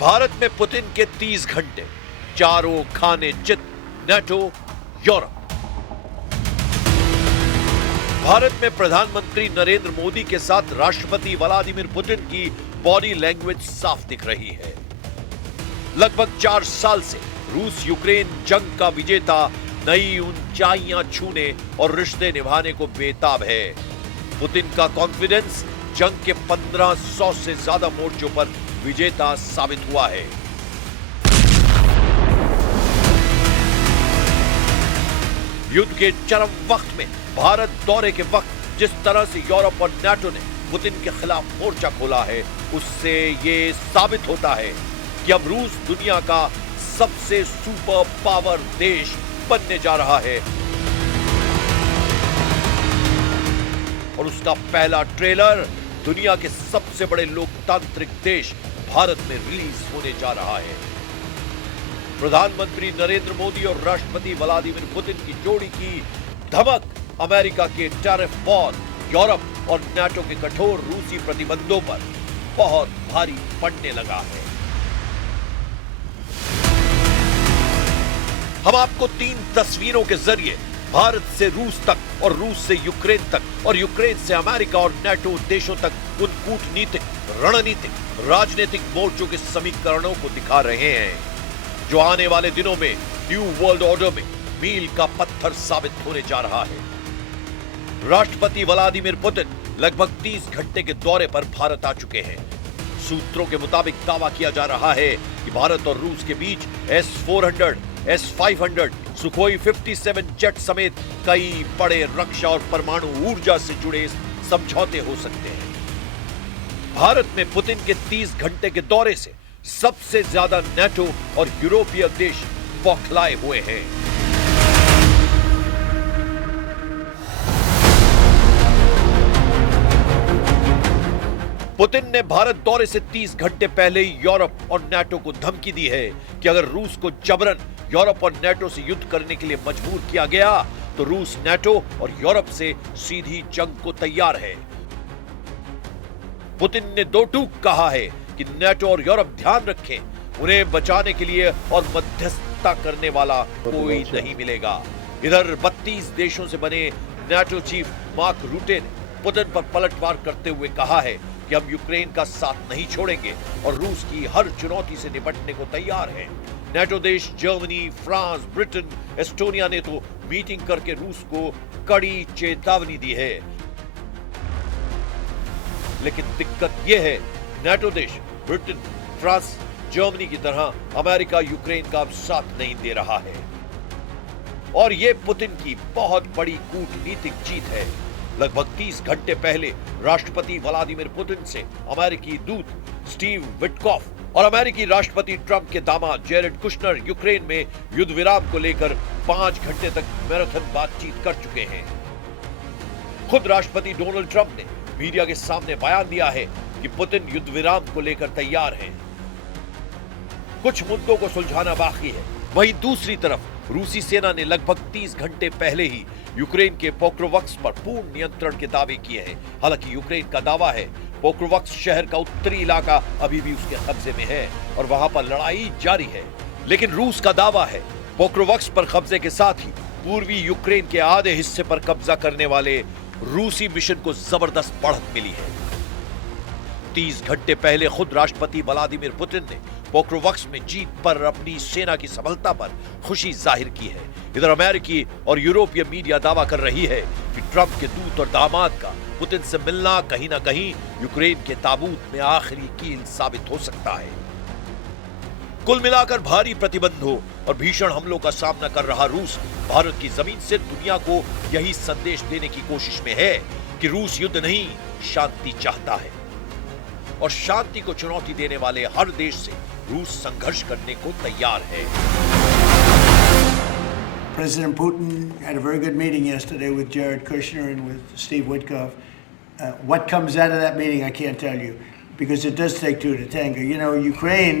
भारत में पुतिन के 30 घंटे, चारों खाने चित, नेटो, यूरोप। भारत में प्रधानमंत्री नरेंद्र मोदी के साथ राष्ट्रपति व्लादिमीर पुतिन की बॉडी लैंग्वेज साफ दिख रही है। लगभग 4 साल से रूस यूक्रेन जंग का विजेता नई ऊंचाइयां छूने और रिश्ते निभाने को बेताब है। पुतिन का कॉन्फिडेंस जंग के 1500 से ज्यादा मोर्चों पर विजेता साबित हुआ है। युद्ध के चरम वक्त में भारत दौरे के वक्त जिस तरह से यूरोप और नाटो ने पुतिन के खिलाफ मोर्चा खोला है, उससे ये साबित होता है कि अब रूस दुनिया का सबसे सुपर पावर देश बनने जा रहा है। और उसका पहला ट्रेलर दुनिया के सबसे बड़े लोकतांत्रिक देश भारत में रिलीज होने जा रहा है। प्रधानमंत्री नरेंद्र मोदी और राष्ट्रपति व्लादिमीर पुतिन की जोड़ी की धमक अमेरिका के टैरिफ वॉर, यूरोप और नाटो के कठोर रूसी प्रतिबंधों पर बहुत भारी पड़ने लगा है। हम आपको 3 तस्वीरों के जरिए भारत से रूस तक और रूस से यूक्रेन तक और यूक्रेन से अमेरिका और नाटो देशों तक उन कूटनीतिक, रणनीतिक, राजनीतिक मोर्चों के समीकरणों को दिखा रहे हैं जो आने वाले दिनों में न्यू वर्ल्ड ऑर्डर में मील का पत्थर साबित होने जा रहा है। राष्ट्रपति व्लादिमीर पुतिन लगभग 30 घंटे के दौरे पर भारत आ चुके हैं। सूत्रों के मुताबिक दावा किया जा रहा है कि भारत और रूस के बीच S-400, S-500, सुखोई 57 जेट समेत कई बड़े रक्षा और परमाणु ऊर्जा से जुड़े समझौते हो सकते हैं। भारत में पुतिन के 30 घंटे के दौरे से सबसे ज्यादा नाटो और यूरोपीय देश बौखलाए हुए हैं। पुतिन ने भारत दौरे से 30 घंटे पहले ही यूरोप और नाटो को धमकी दी है कि अगर रूस को जबरन यूरोप और नाटो से युद्ध करने के लिए मजबूर किया गया तो रूस नाटो और यूरोप से सीधी जंग को तैयार है। पुतिन ने 2 टूक कहा है कि नाटो और यूरोप ध्यान रखें, उन्हें बचाने के लिए और मध्यस्थता करने वाला कोई नहीं मिलेगा। इधर 32 देशों से बने नाटो चीफ मार्क रूटे ने पुतिन पर पलटवार करते हुए कहा है कि हम यूक्रेन का साथ नहीं छोड़ेंगे और रूस की हर चुनौती से निपटने को तैयार हैं। नाटो देश जर्मनी, फ्रांस, ब्रिटेन, एस्टोनिया ने तो मीटिंग करके रूस को कड़ी चेतावनी दी है। लेकिन दिक्कत यह है, नाटो देश ब्रिटेन, फ्रांस, जर्मनी की तरह अमेरिका यूक्रेन का अब साथ नहीं दे रहा है और यह पुतिन की बहुत बड़ी कूटनीतिक जीत है। लगभग 30 घंटे पहले राष्ट्रपति व्लादिमीर पुतिन से अमेरिकी दूत स्टीव विटकॉफ और अमेरिकी राष्ट्रपति ट्रंप के दामाद जेरेड कुशनर यूक्रेन में युद्ध विराम को लेकर 5 घंटे तक मैराथन बातचीत कर चुके हैं। खुद राष्ट्रपति डोनाल्ड ट्रंप ने मीडिया के सामने बयान दिया है कि पुतिन युद्ध विराम को लेकर तैयार हैं। कुछ मुद्दों को सुलझाना बाकी है। वहीं दूसरी तरफ रूसी सेना ने लगभग 30 घंटे पहले ही यूक्रेन के पोक्रोवस्क पर पूर्ण नियंत्रण के दावे किए हैं। हालांकि यूक्रेन का दावा है पोक्रोवस्क शहर का उत्तरी इलाका अभी भी उसके कब्जे में है और वहां पर लड़ाई जारी है। लेकिन रूस का दावा है पोक्रोवस्क पर कब्जे के साथ ही पूर्वी यूक्रेन के आधे हिस्से पर कब्जा करने वाले रूसी मिशन को जबरदस्त बढ़त मिली है। 30 घंटे पहले खुद राष्ट्रपति व्लादिमीर पुतिन ने पोक्रोवस्क में जीत पर अपनी सेना की सफलता पर खुशी जाहिर की है। इधर अमेरिकी और यूरोपीय मीडिया दावा कर रही है कि ट्रंप के दूत और दामाद का पुतिन से मिलना कहीं ना कहीं यूक्रेन के ताबूत में आखिरी कील साबित हो सकता है। कुल मिलाकर भारी प्रतिबंधों और भीषण हमलों का सामना कर रहा रूस भारत की जमीन से दुनिया को यही संदेश देने की कोशिश में है कि रूस युद्ध नहीं, शांति चाहता है और शांति को चुनौती देने वाले हर देश से रूस संघर्ष करने को तैयार है। President Putin had a very good meeting yesterday with Jared Kushner and with Steve Witkoff. What comes out of that meeting, I can't tell you, because it does take 2 to tango. You know, Ukraine,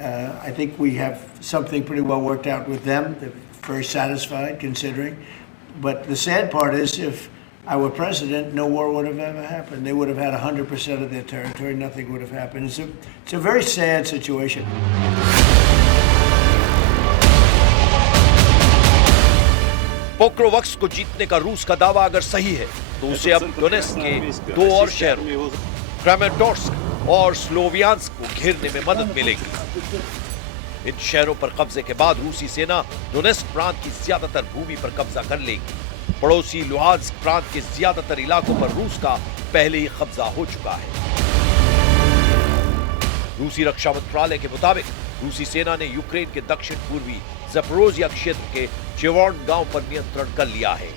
I think we have something pretty well worked out with them. They're very satisfied, considering. But the sad part is if our president, no war would have ever happened. They would have had 100% of their territory. Nothing would have happened. It's a very sad situation. पोक्रोवक्स को जीतने का रूस का दावा अगर सही है तो उसे अब डोनेट्स्क के 2 और शहरों क्रामाटोर्स्क और स्लोवियांस्क को घेरने में मदद मिलेगी। इन शहरों पर कब्जे के बाद रूसी सेना डोनेट्स्क प्रांत की ज्यादातर भूमि पर कब्जा कर लेगी। पड़ोसी लुहांस्क प्रांत के ज्यादातर इलाकों पर रूस का पहले ही कब्जा हो चुका है। रूसी रक्षा मंत्रालय के मुताबिक रूसी सेना ने यूक्रेन के दक्षिण पूर्वी ज़पोरोजिया क्षेत्र के चेवॉर्न गांव पर नियंत्रण कर लिया है।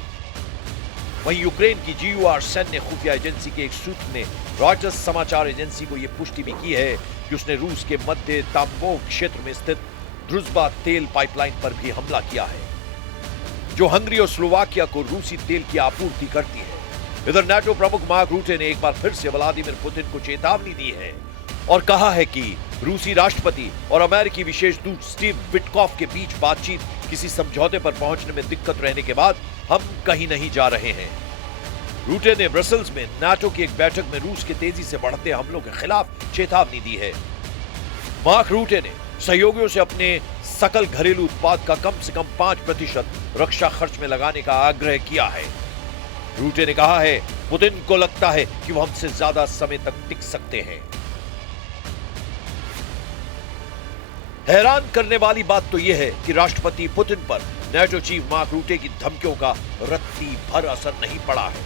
वहीं यूक्रेन की GUR सैन्य खुफिया एजेंसी के एक सूत्र ने रॉयटर्स समाचार एजेंसी को यह पुष्टि भी की है कि उसने रूस के मध्य ताम्बोव क्षेत्र में स्थित ड्रुजबा तेल पाइपलाइन पर भी हमला किया है, जो हंगरी और स्लोवाकिया को रूसी तेल की आपूर्ति करती है। इधर नाटो प्रमुख मार्क रूटे ने एक बार फिर से व्लादिमीर पुतिन को चेतावनी दी है और कहा है कि रूसी राष्ट्रपति और अमेरिकी विशेष दूत स्टीव विटकॉफ के बीच बातचीत किसी समझौते पर पहुंचने में दिक्कत रहने के बाद हम कहीं नहीं जा रहे हैं। रूटे ने ब्रसेल्स में नाटो की एक बैठक में रूस के तेजी से बढ़ते हमलों के खिलाफ चेतावनी दी है। मार्क रूटे ने सहयोगियों से अपने सकल घरेलू उत्पाद का कम से कम 5% रक्षा खर्च में लगाने का आग्रह किया है। रूटे ने कहा है, पुतिन को लगता है कि वो हमसे ज्यादा समय तक टिक सकते हैं। हैरान करने वाली बात तो यह है कि राष्ट्रपति पुतिन पर नाटो चीफ मार्क रूटे की धमकियों का रत्ती भर असर नहीं पड़ा है।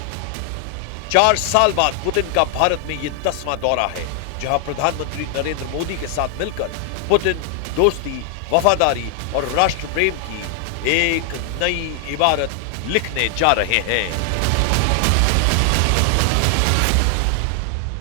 4 साल बाद पुतिन का भारत में यह 10वां दौरा है, जहां प्रधानमंत्री नरेंद्र मोदी के साथ मिलकर पुतिन दोस्ती, वफादारी और राष्ट्र प्रेम की एक नई इबारत लिखने जा रहे हैं।